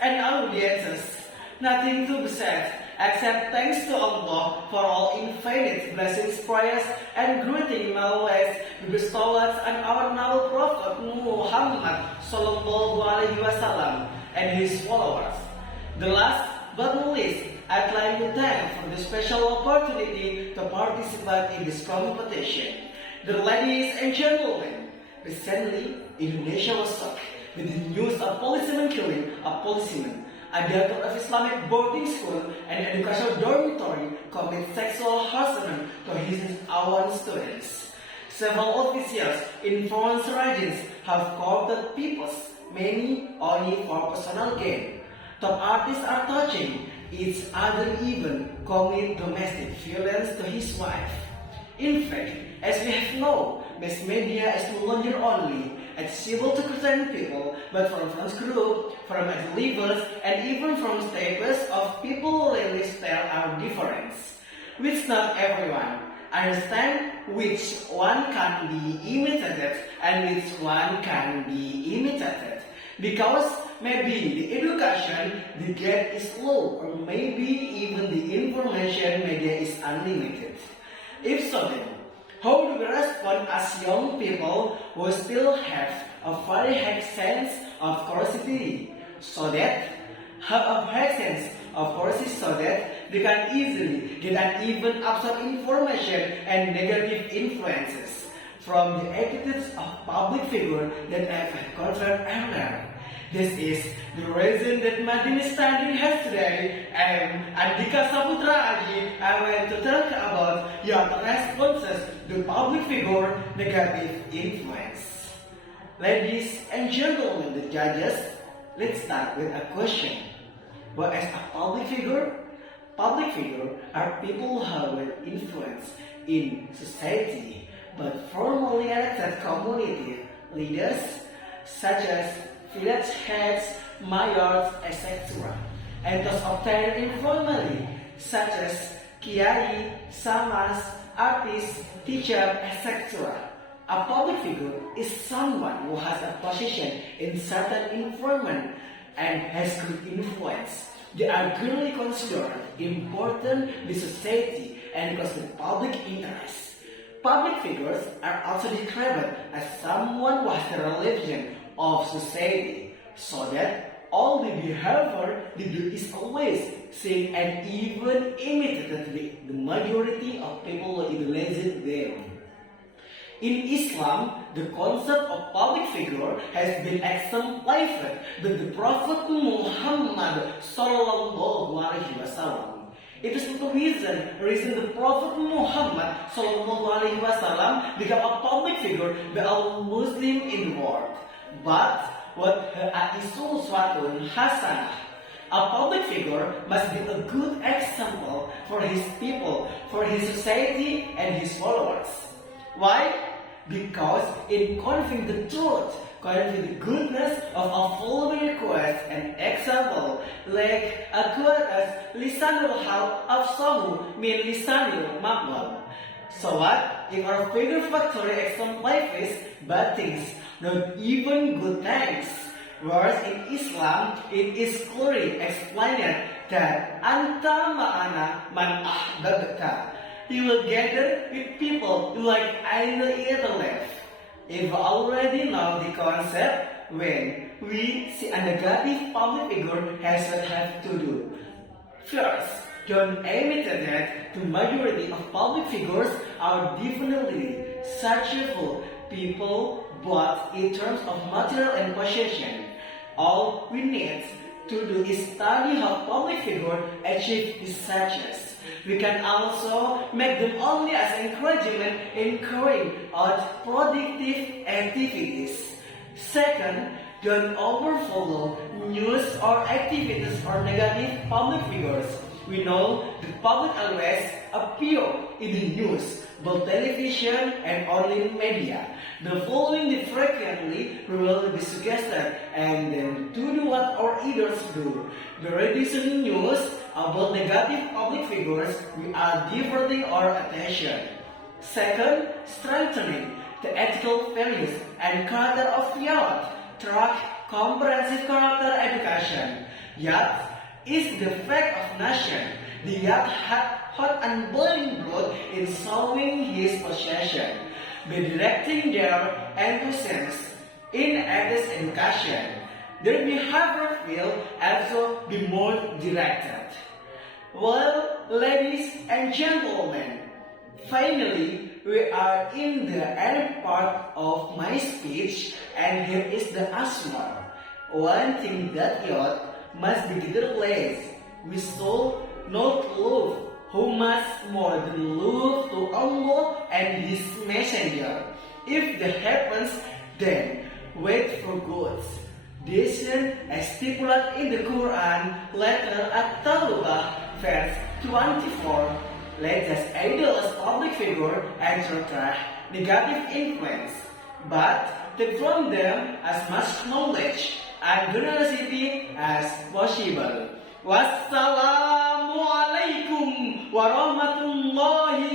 and audiences. Nothing to be said except thanks to Allah for all infinite blessings, prayers, and greeting always be bestowed on our noble Prophet Muhammad Sallallahu Alaihi Wasallam and his followers. The last but not least, I'd like to thank for the special opportunity to participate in this competition. Dear ladies and gentlemen, recently Indonesia was shocked with the news of policemen killing a policeman. A director of Islamic boarding school and educational dormitory commit sexual harassment to his own students. Several officials in foreign regions have corrupted peoples, many only for personal gain. Top artists are touching each other, even commit domestic violence to his wife. In fact, as we have known, mass media is no longer only accessible to certain people, but from France group, from levels, and even from status of people living style are different, which not everyone understand which one can be imitated and which one can be imitated. Because maybe the education they get is low, or maybe even the information media is unlimited. If so, then, how do we respond as young people who still have a very high sense of curiosity, so that they can easily get and even absorb information and negative influences from the attitudes of public figures that I have covered earlier. This is the reason that Madini standing here today. ANDIKA SAPUTRA Aji. I want to talk about your responses to public figure negative influence. Ladies and gentlemen, the judges, let's start with a question. What is a public figure? Public figure are people who have influence in society, but formally elected community leaders such as village heads, mayors, etc. And those obtained informally, such as kiai, samas, artists, teacher, etc. A public figure is someone who has a position in certain environment and has good influence. They are generally considered important in society and because of the public interest. Public figures are also described as someone who has the religion of society, so that all the behavior they do is always seen and even imitated by the majority of people who idolize them. In Islam, the concept of public figure has been exemplified by the Prophet Muhammad Sallallahu Alaihi Wasallam. It is the reason the Prophet Muhammad Sallallahu Alaihi Wasallam became a public figure by all Muslims in the world. But what isul suatun hasanah, a public figure must be a good example for his people, for his society and his followers. Why? Because in conveying the truth, conveying the goodness of a following request and example, like a quote as lisanul hal afsahu min lisanil maqbal. So what if our figure factory exemplifies bad things, not even good things? Whereas in Islam, it is clearly explained that anta ma'ana man ahbabta. You will gather with people like I life. If you already know the concept, when we see a negative public figure, has what have to do. First, don't imitate that the majority of public figures are definitely successful people, but in terms of material and possession. All we need to do is study how public figures achieve these success. We can also make them only as encouragement in carrying out productive activities. Second, don't overfollow news or activities or negative public figures. We know the public always appear in the news, both television and online media. The following the frequently will be suggested and then to do what our leaders do. The reducing news about negative public figures, we are diverting our attention. Second, strengthening the ethical values and character of youth through comprehensive character education. Yet is the fact of nation. The youth had hot and boiling blood in sowing his possession, by directing their enthusiasm in arts education. Their behavior will also be more directed. Well, ladies and gentlemen, finally, we are in the end part of my speech, and here is the answer. One thing that youth must be realized, we should not love who much more than love to Allah and His Messenger. If that happens, then wait for God. This is stipulated in the Quran, letter At-Tawbah, verse 24. Let us idolize public figure and attract negative influence, but take from them as much knowledge and generosity as possible. Wassalamu alaikum warahmatullahi